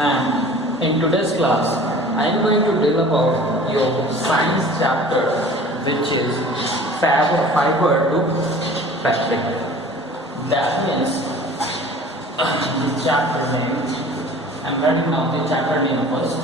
and in today's class I am going to tell about your science chapter, which is fiber to fabric. That means the chapter name, I am writing down the chapter name first.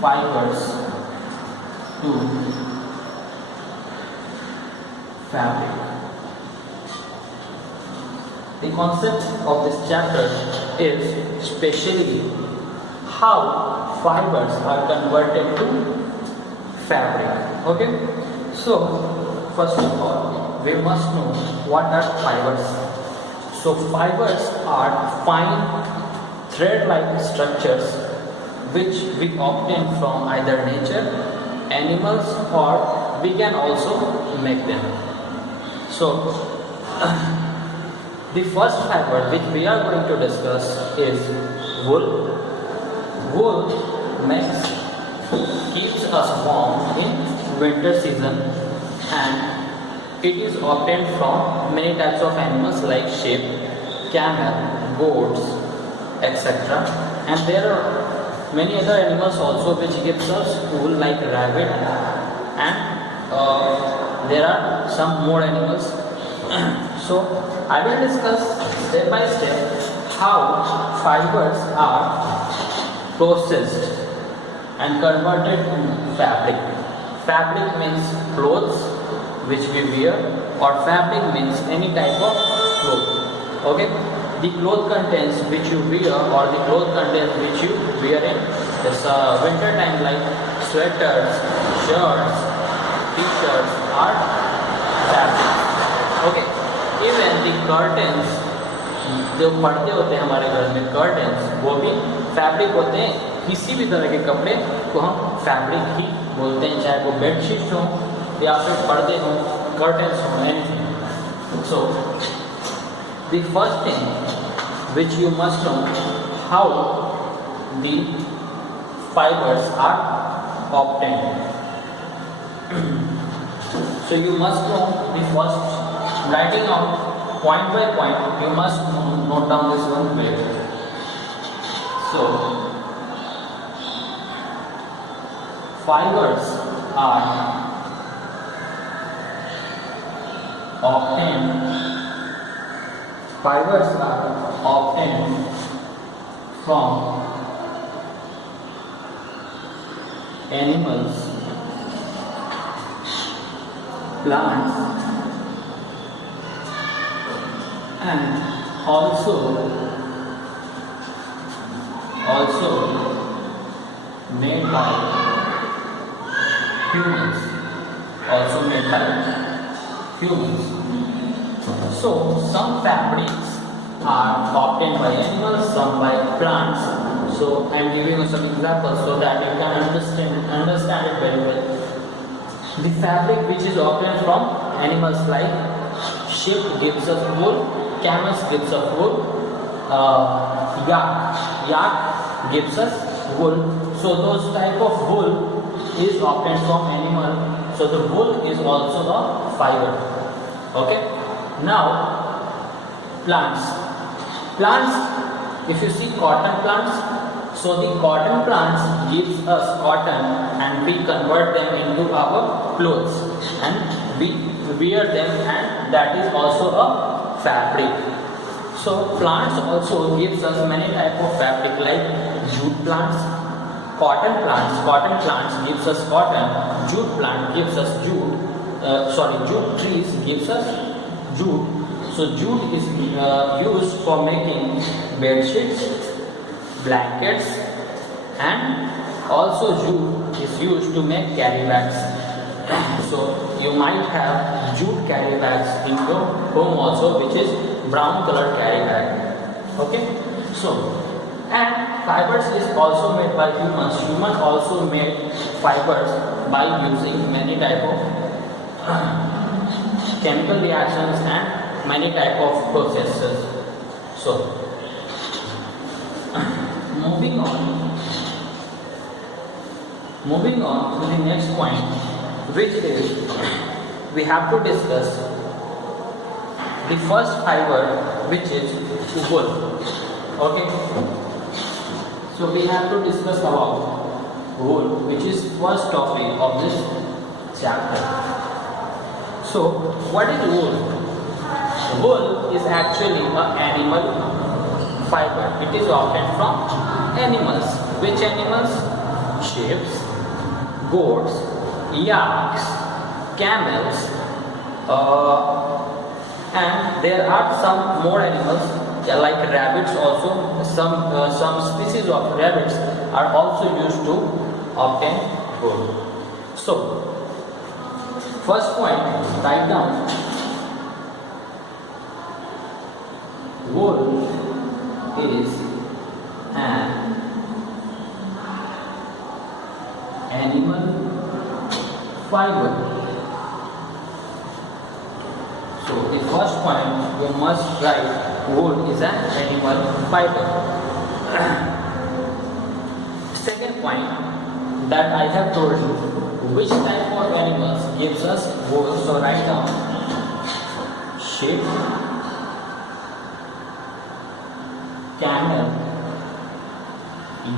Fibers to fabric. The concept of this chapter is specially how fibers are converted to fabric. Okay, so first of all we must know what are fibers. So fibers are fine thread-like structures which we obtain from either nature, animals, or we can also make them. So the first fiber which we are going to discuss is wool. Wool keeps us warm in winter season, and it is obtained from many types of animals like sheep, camel, goats, etc. And there are many other animals also which gives us wool like rabbit, and there are some more animals. So I will discuss step by step how fibers are processed and converted to fabric. Fabric means clothes which we wear, or fabric means any type of cloth. Okay, the cloth contents which you wear, or the cloth contents which you wear in this winter time, like sweaters, shirts, t-shirts are fabric. Okay, even the curtains, जो पर्दे होते हैं हमारे घर में, curtains, वो भी fabric होते हैं. किसी भी तरह के कपड़े को हम फैब्रिक ही बोलते हैं, चाहे वो बेडशीट हो या फिर पर्दे हो, कर्टेंस हो, anything. So the first thing which you must know how the fibres are obtained. So you must know the first, writing out point by point, you must note down this one way. So fibers are obtained from animals, plants, and also made by humans. So some fabrics are obtained by animals, some by plants. So I am giving you some examples so that you can understand it very well. The fabric which is obtained from animals like sheep gives us wool, camels gives us wool, yak gives us wool. So those type of wool is obtained from animal. So the wool is also a fiber. Okay. Now plants. If you see cotton plants, so the cotton plants gives us cotton, and we convert them into our clothes, and we wear them, and that is also a fabric. So plants also gives us many type of fabric like jute plants, cotton plants gives us cotton, jute plant gives us jute. Jute trees gives us jute. So jute is used for making bed sheets, blankets, and also jute is used to make carry bags. So you might have jute carry bags in your home also, which is brown colored carry bag. Okay, so and fibers is also made by humans. Human also made fibers by using many type of chemical reactions and many type of processes. So moving on to the next point, which is we have to discuss the first fiber, which is wool. Okay. So we have to discuss about wool, which is first topic of this chapter. So what is wool? Wool is actually an animal fiber. It is obtained from animals. Which animals? Sheep, goats, yaks, camels, and there are some more animals like rabbits also. Some species of rabbits are also used to obtain wool. So first point, write down wool is an animal fiber. So the first point you must write wool is an animal fiber. Second point that I have told you, which type of animals gives us wool. So write down sheep, camel,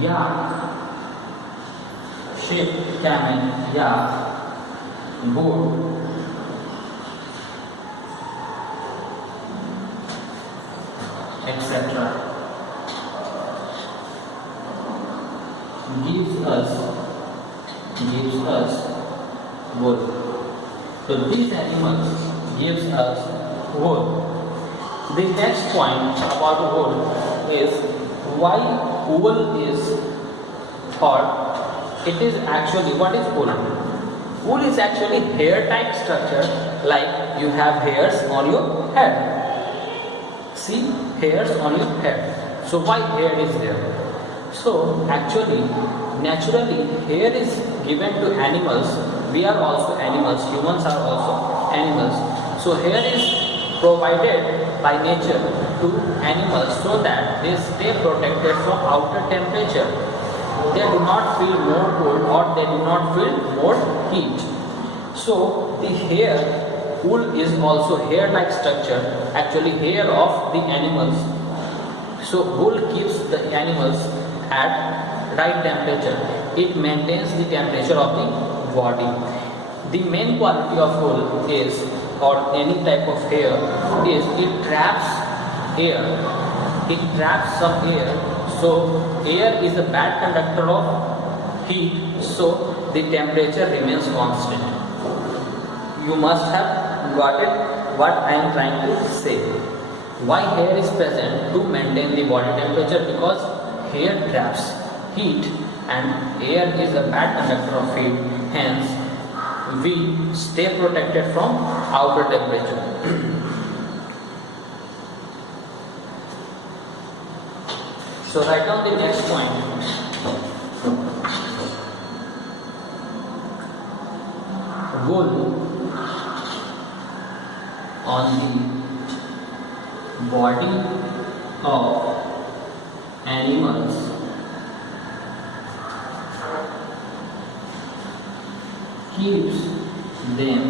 yak, sheep, camel, yak, goat, etc. gives us wool. So these animals gives us wool. The next point about wool is why wool is thought. It is actually, what is wool? Wool is actually hair type structure, like you have hairs on your head. See, hairs on your head. So why hair is there? So actually, naturally, hair is given to animals. We are also animals. Humans are also animals. So hair is provided by nature to animals so that they stay protected from outer temperature. They do not feel more cold or they do not feel more heat. So the hair, wool is also hair-like structure, actually hair of the animals. So wool keeps the animals at right temperature. It maintains the temperature of the body. The main quality of wool is, or any type of hair, is it traps air. It traps some air. So air is a bad conductor of heat. So the temperature remains constant. You must have got it what I am trying to say. Why hair is present? To maintain the body temperature, because hair traps heat and air is a bad conductor of heat. Hence, we stay protected from outer temperature. So write down the next point. Wool on the body of animals keeps them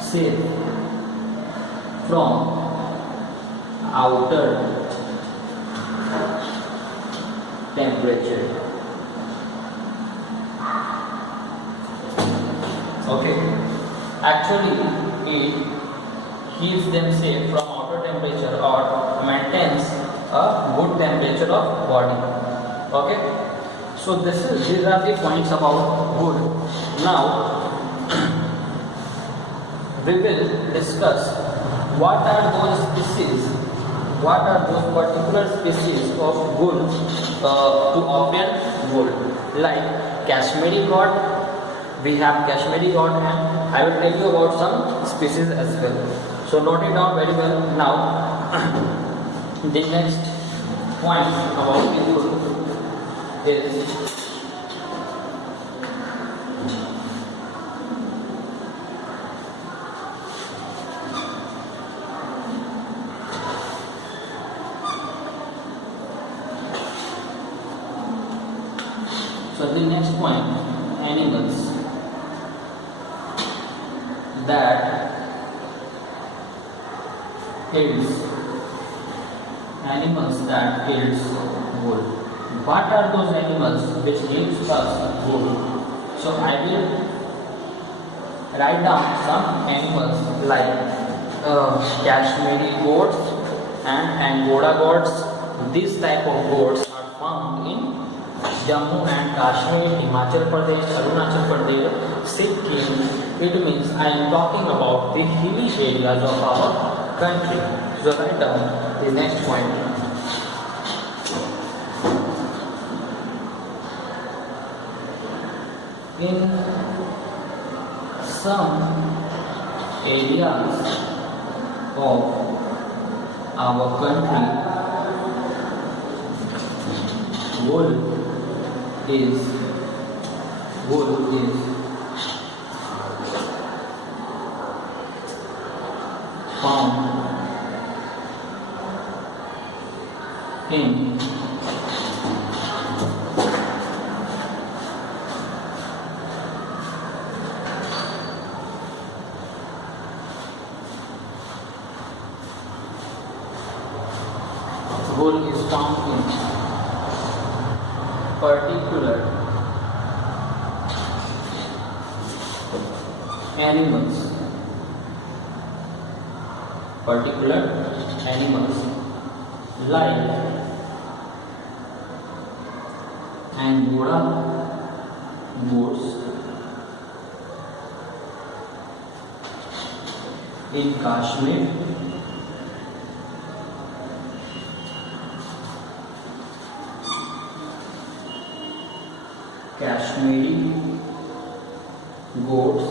safe from outer temperature. Okay, actually it keeps them safe from outer temperature or maintains a good temperature of body. Okay, so these are the points about wool. Now we will discuss what are those species, what are those particular species of wool to obtain wool. Like Kashmiri goat, we have Kashmiri goat, and I will tell you about some species as well. So note it down very well. Now the next point about the wool is the next point, animals. that yields wool. What are those animals which gives us wool? So I will write down some animals like Kashmiri goats and Angora goats. This type of goats are found in Jammu and Kashmir, Himachal Pradesh, Arunachal Pradesh, Sikkim. It means I am talking about the hilly areas of our country. So write down the next point. In some areas of our country, wool is found in particular animals like Angora goats in Kashmir, Kashmiri goats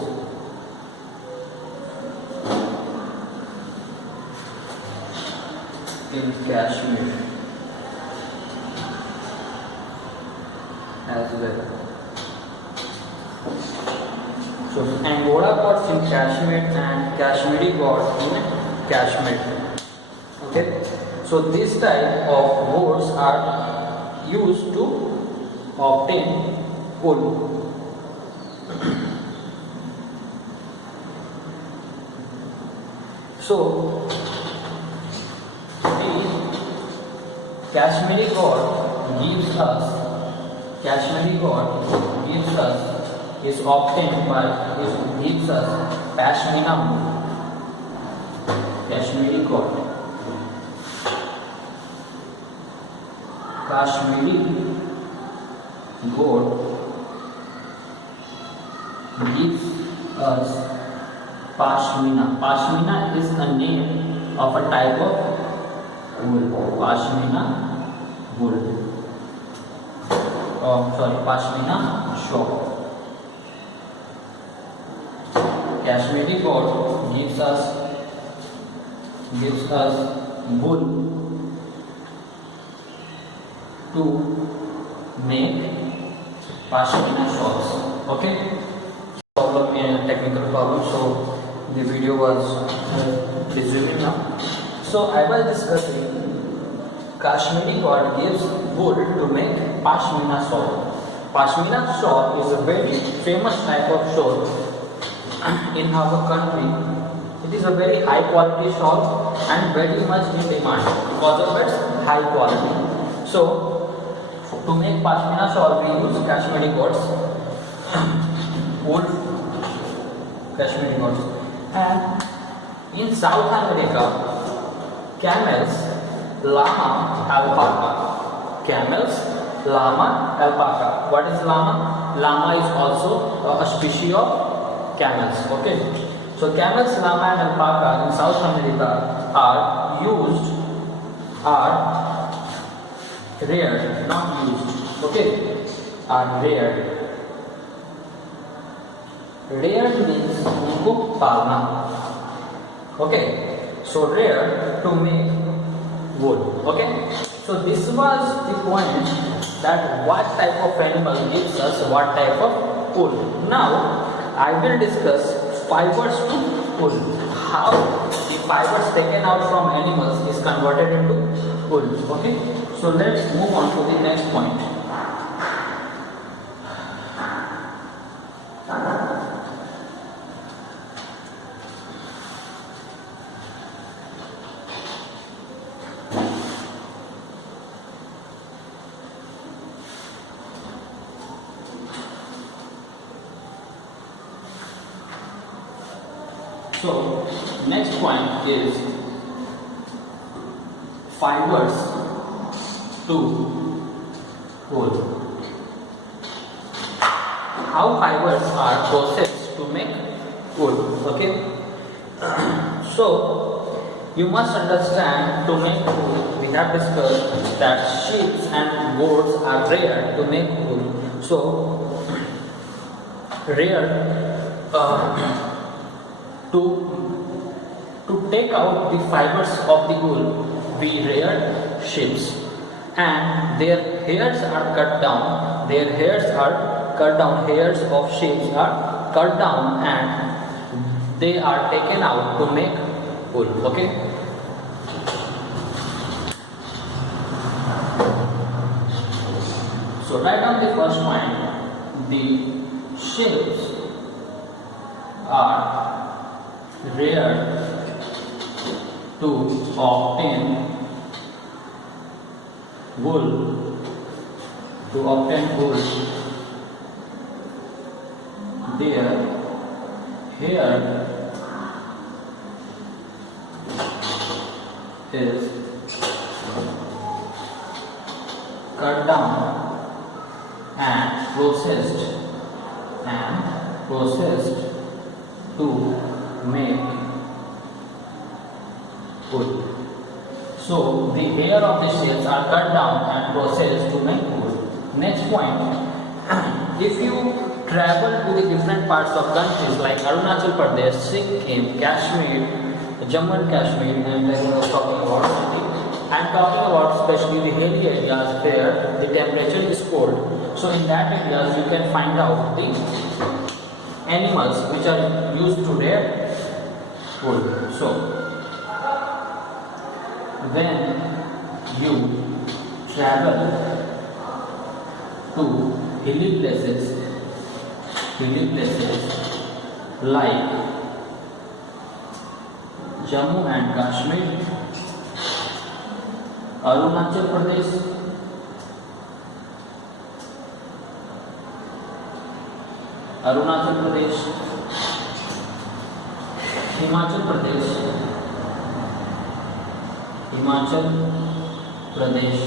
in Kashmir as well. So Angora goats in Kashmir and Kashmiri goats in Kashmir. Okay. So this type of goats are used to obtain wool. So the Kashmiri goat gives us is obtained by gives us pashmina wool. Kashmiri goat. Kashmiri goat gives us pashmina. Pashmina is the name of a type of wool. Pashmina wool. Pashmina shawl. Kashmiri goat gives us wool to make pashmina shawls. Okay. Technical problem. So the video was resuming now. So I was discussing Kashmiri goat gives wool to make pashmina shawl. Pashmina shawl is a very famous type of shawl in our country. It is a very high quality shawl and very much in demand because of its high quality. So to make pashmina shawl we use Kashmiri goats, wool, Kashmiri goats, and in South America, camels, llama, alpaca. Camels, llama, alpaca. What is llama? Llama is also a species of camels. Okay. So camels, llama, and alpaca in South America are rare, not used. Okay, are rare. Rare means उनको पालना. Okay, so rare to make wool. Okay, so this was the point that what type of animal gives us what type of wool. Now I will discuss fibers to wool. How the fibers taken out from animals is converted into wool. Okay, so let's move on to the next point. So next point is fibers to wool. How fibers are processed to make wool. Okay. So you must understand, to make wool we have discussed that sheep and goats are reared to make wool. So reared to take out the fibers of the wool, we reared sheep, and their hairs are cut down. Their hairs are cut down. Hairs of sheep are cut down, and they are taken out to make wool. Okay. So write down the first point. The sheep are reared to obtain wool. To obtain wool, their hair is cut down and processed to make wool. So the hair of the sheep are cut down and processed to make wool. Next point, if you travel to the different parts of countries like Arunachal Pradesh, Sikkim, Kashmir, Jammu and Kashmir, and I'm talking about especially the hilly areas where the temperature is cold. So in that areas you can find out the animals which are used to rear wool. So when you travel to hilly places like Jammu and Kashmir, Arunachal Pradesh, Himachal Pradesh,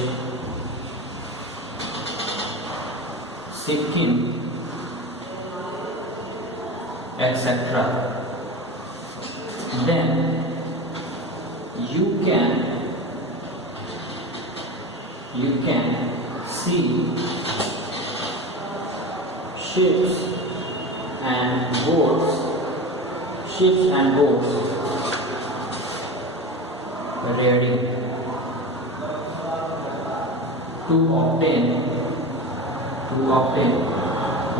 Sikkim, etc. Then you can see sheep and goats ready to obtain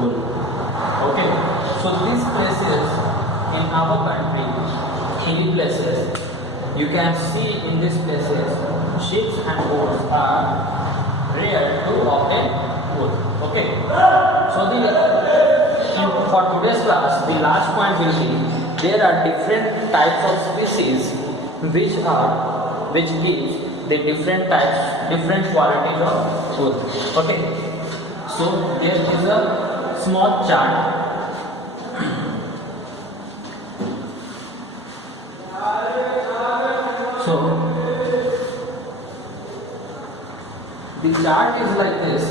wool. Okay, so these places in our country, hilly places, you can see in these places sheep and goats are reared to obtain wool. Okay, so for today's class, the last point will be there are different types of species which gives the different qualities of wool. Okay, so there is a small chart. So the chart is like this.